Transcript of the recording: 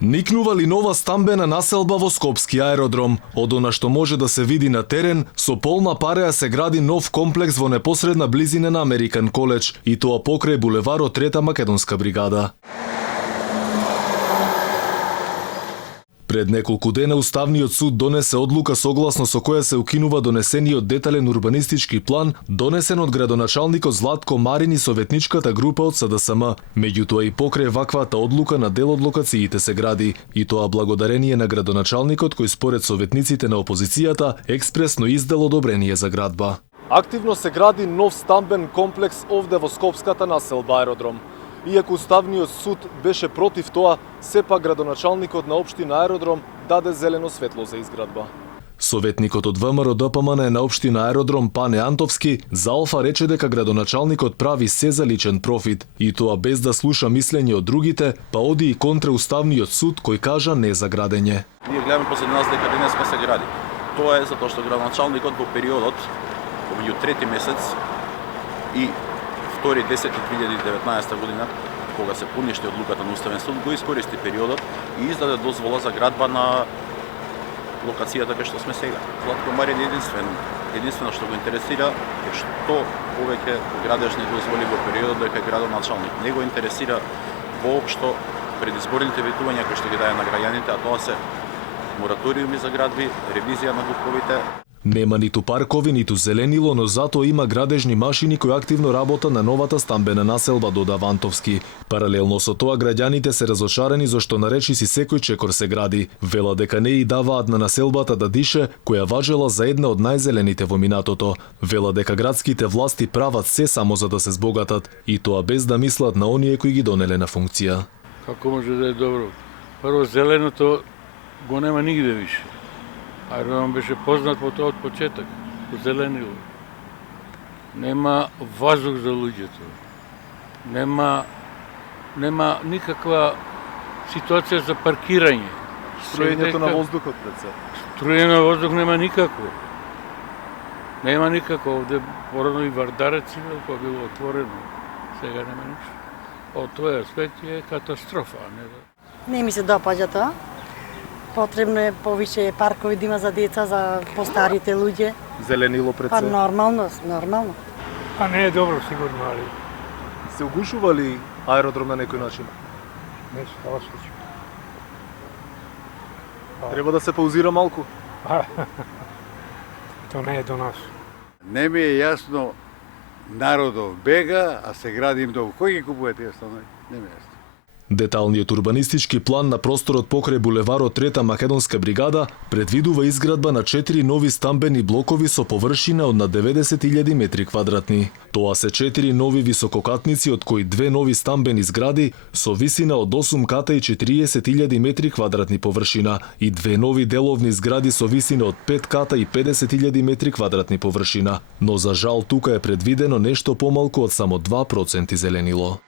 Никнува ли нова стамбена населба во Скопски аеродром? Од она што може да се види на терен, со полна пареа се гради нов комплекс во непосредна близина на Американ коледж, и тоа покрај булеварот 3 македонска бригада. Пред неколку дена Уставниот суд донесе одлука согласно со која се укинува донесениот детален урбанистички план донесен од градоначалникот Златко Марин и советничката група од СДСМ. Меѓутоа и покрај ваквата одлука на дел од локациите се гради, и тоа благодарение на градоначалникот кој според советниците на опозицијата експресно издал одобрение за градба. Активно се гради нов стамбен комплекс овде во Скопската населба аеродром. Иако Уставниот суд беше против тоа, сепак градоначалникот на општина Аеродром даде зелено светло за изградба. Советникот од ВМРО ДПМН на општина Аеродром Пане Антовски за Алфа рече дека градоначалникот прави се за личен профит, и тоа без да слуша мислење од другите, па оди и контра Уставниот суд кој кажа не за градење. Ние гледаме посред нас дека денеска се гради. Тоа е затоа што градоначалникот во периодот меѓу 3 месец и 2.10.2019 година, кога се поништи одлуката на Уставен суд, го искористи периодот и издаде дозвола за градба на локацијата кај што сме сега. Златко Марин единствено што го интересира е што повеќе градежни дозволи во периодот дека е градоначалник. Не го интересира воопшто предизборните ветувања кои што ги даде на граѓаните, а тоа се мораториуми за градби, ревизија на ДУП-овите. Нема ниту паркови, ниту зеленило, но затоа има градежни машини кои активно работат на новата стамбена населба, додава Антовски. Паралелно со тоа, граѓаните се разочарани зашто на речиси секој чекор се гради. Вела дека не и даваат на населбата да дише, која важела за една од најзелените во минатото. Вела дека градските власти прават се само за да се збогатат, и тоа без да мислат на оние кои ги донеле на функција. Како може да е добро? Прво, зеленото го нема нигде више. Аеродром беше познат по тоа од почеток, по зеленило. Нема ваздух за луѓето. Нема никаква ситуација за паркирање. Струењето на воздухот пред се. Струење на воздух нема никакво. Нема никакво. Овде порано и Вардарец имал, па било отворено. Сега нема ништо. Од тој аспект е катастрофа. Не ми се допаѓа тоа. Потребно е повише паркови да има за деца, за постарите луѓе. Зеленило пред Па се. нормално. А не е добро сигурно, али Се угушува ли аеродром на некој начин? не се ова случај. Треба да се паузира малку. Тоа не е до нас. Не ми е јасно, народов бега, а се гради им долу. Кој ги купува тие станови? Не ми е јасно. Деталниот урбанистички план на просторот покрај булеварот 3 македонска бригада предвидува изградба на 4 нови стамбени блокови со површина од над 90.000 метри квадратни. Тоа се 4 нови висококатници, од кои 2 нови стамбени згради со висина од 8 ката и 40.000 метри квадратни површина и 2 нови деловни згради со висина од 5 ката и 50.000 метри квадратни површина. Но за жал тука е предвидено нешто помалку од само 2% зеленило.